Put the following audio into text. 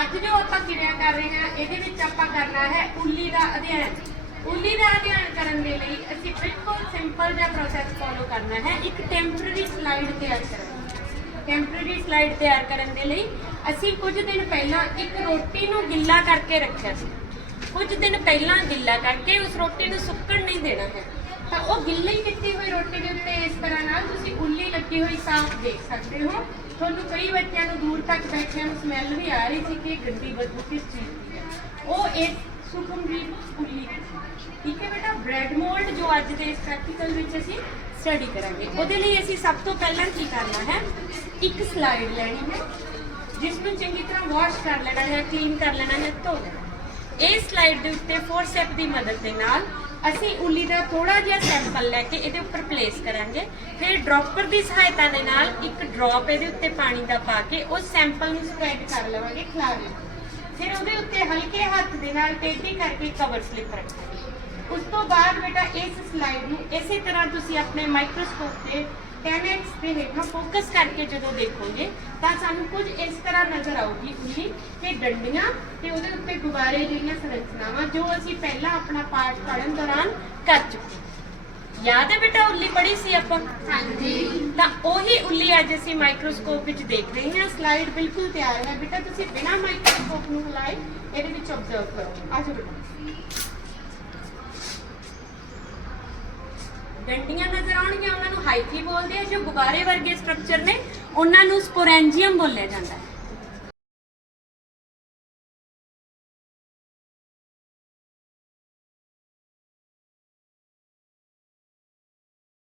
ਅੱਜ ਜੋ ਆਪਾਂ ਕਿਰਿਆ ਕਰ ਰਹੇ ਹਾਂ, ਇਹਦੇ ਵਿੱਚ ਆਪਾਂ ਕਰਨਾ ਹੈ ਉੱਲੀ ਦਾ ਅਧਿਐਨ। ਉੱਲੀ ਦਾ ਅਧਿਐਨ ਕਰਨ ਦੇ ਲਈ ਅਸੀਂ ਬਿਲਕੁਲ ਸਿੰਪਲ ਜਿਹਾ ਪ੍ਰੋਸੈਸ ਫੋਲੋ ਕਰਨਾ ਹੈ। ਇੱਕ ਟੈਂਪਰੇਰੀ ਸਲਾਈਡ ਤਿਆਰ ਕਰਨਾ। ਟੈਂਪਰੇਰੀ ਸਲਾਈਡ ਤਿਆਰ ਕਰਨ ਦੇ ਲਈ ਅਸੀਂ ਕੁਝ ਦਿਨ ਪਹਿਲਾਂ ਇੱਕ ਰੋਟੀ ਨੂੰ ਗਿੱਲਾ ਕਰਕੇ ਰੱਖਿਆ ਸੀ। ਕੁਝ ਦਿਨ ਪਹਿਲਾਂ ਗਿੱਲਾ ਕਰਕੇ ਉਸ ਰੋਟੀ ਨੂੰ ਸੁੱਕਣ ਨਹੀਂ ਦੇਣਾ ਹੈ। ਤਾਂ ਉਹ ਗਿੱਲੀ ਤਰ੍ਹਾਂ ਨਾਲ ਤੁਸੀਂ ਉੱਲੀ ਲੱਗੀ ਹੋਈ ਸਾਫ਼ ਦੇਖ ਸਕਦੇ ਹੋ। ਤੁਹਾਨੂੰ ਕਈ ਬੱਚਿਆਂ ਨੂੰ ਦੂਰ ਤੱਕ ਬੈਠਿਆਂ ਨੂੰ ਸਮੈਲ ਵੀ ਆ ਰਹੀ ਸੀ ਕਿ ਗੰਦੀ ਬਦਬੂ ਕਿਸ ਚੀਜ਼ ਦੀ ਹੈ। ਉਹ ਇੱਕ ਸੁਖਮਜੀਤ ਉੱਲੀ ਠੀਕ ਹੈ ਬੇਟਾ ਬ੍ਰੈਡ ਮੋਲਡ ਜੋ ਅੱਜ ਦੇ ਇਸ ਪ੍ਰੈਕਟੀਕਲ ਵਿੱਚ ਅਸੀਂ ਸਟੱਡੀ ਕਰਾਂਗੇ। ਉਹਦੇ ਲਈ ਅਸੀਂ ਸਭ ਤੋਂ ਪਹਿਲਾਂ ਕੀ ਕਰਨਾ ਹੈ? ਇੱਕ ਸਲਾਈਡ ਲੈਣੀ ਹੈ, ਜਿਸ ਨੂੰ ਚੰਗੀ ਤਰ੍ਹਾਂ ਵਾਸ਼ ਕਰ ਲੈਣਾ ਹੈ ਕਲੀਨ ਕਰ ਲੈਣਾ ਹੈ, ਧੋ ਲੈਣਾ ਇਹ ਸਲਾਈਡ ਦੇ ਉੱਤੇ ਫੋਰਸੈਪ ਦੀ ਮਦਦ ਦੇ ਨਾਲ ਅਸੀਂ ਉੱਲੀ ਦਾ ਥੋੜਾ ਜਿਹਾ ਸੈਂਪਲ ਲੈ ਕੇ ਇਹਦੇ ਉੱਪਰ ਪਲੇਸ ਕਰਾਂਗੇ। ਫਿਰ ਡ੍ਰੌਪਰ ਦੀ ਸਹਾਇਤਾ ਦੇ ਨਾਲ ਇੱਕ ਡ੍ਰੌਪ ਇਹਦੇ ਉੱਤੇ ਪਾਣੀ ਦਾ ਪਾ ਕੇ ਉਸ ਸੈਂਪਲ ਨੂੰ ਸਪਰੈਡ ਕਰ ਲਵਾਂਗੇ ਖਿਲਾਰੇ ਫਿਰ ਉਹਦੇ ਉੱਤੇ ਹਲਕੇ ਹੱਥ ਦੇ ਨਾਲ ਟੇਢੀ ਕਰਕੇ ਕਵਰ ਸਲਿਪ ਰੱਖਾਂਗੇ। ਉਸ ਤੋਂ ਬਾਅਦ ਬੇਟਾ ਇਸ ਸਲਾਈਡ ਨੂੰ ਇਸੇ ਤਰ੍ਹਾਂ ਤੁਸੀਂ ਆਪਣੇ ਮਾਈਕਰੋਸਕੋਪ ਤੇ 10x ਦੇ ਹੇਠਾਂ ਫੋਕਸ ਕਰਕੇ ਜਦੋਂ ਦੇਖੋਗੇ ਤਾਂ ਸਾਨੂੰ ਕੁਝ ਇਸ ਤਰ੍ਹਾਂ ਨਜ਼ਰ ਆਊਗੀ ਉੱਲੀ ਤੇ ਡੰਡੀਆਂ ਤੇ ਉਹਦੇ ਉੱਤੇ ਗੁਬਾਰੇ ਜਿਹੜੀਆਂ ਸੰਰਚਨਾਵਾਂ ਜੋ ਅਸੀਂ ਪਹਿਲਾਂ ਆਪਣਾ ਪਾਠ ਪੜ੍ਹਨ ਦੌਰਾਨ ਕਰ ਚੁੱਕੇ। ਯਾਦ ਹੈ ਬੇਟਾ ਉੱਲੀ ਪੜ੍ਹੀ ਸੀ ਆਪਾਂ? ਹਾਂਜੀ। ਤਾਂ ਉਹੀ ਉੱਲੀ ਅੱਜ ਅਸੀਂ ਮਾਈਕਰੋਸਕੋਪ ਵਿੱਚ ਦੇਖ ਰਹੇ ਹਾਂ। ਸਲਾਈਡ ਬਿਲਕੁਲ ਤਿਆਰ ਹੈ ਬੇਟਾ ਤੁਸੀਂ ਬਿਨਾਂ ਮਾਈਕਰੋਸਕੋਪ ਨੂੰ ਹਿਲਾਏ ਇਹਦੇ ਵਿੱਚ ਆਬਜ਼ਰਵ ਕਰੋ। ਆਜੋ ਬੇਟਾ। ਡੰਡੀਆਂ ਨਜ਼ਰ ਆਉਣਗੀਆਂ, ਉਹਨਾਂ ਨੂੰ ਹਾਈਫੀ ਬੋਲਦੇ ਆ, ਜੋ ਗੁਬਾਰੇ ਵਰਗੇ ਸਟਰਕਚਰ ਨੇ, ਉਹਨਾਂ ਨੂੰ ਸਪੋਰੈਂਜੀਅਮ ਬੋਲਿਆ ਜਾਂਦਾ ਹੈ।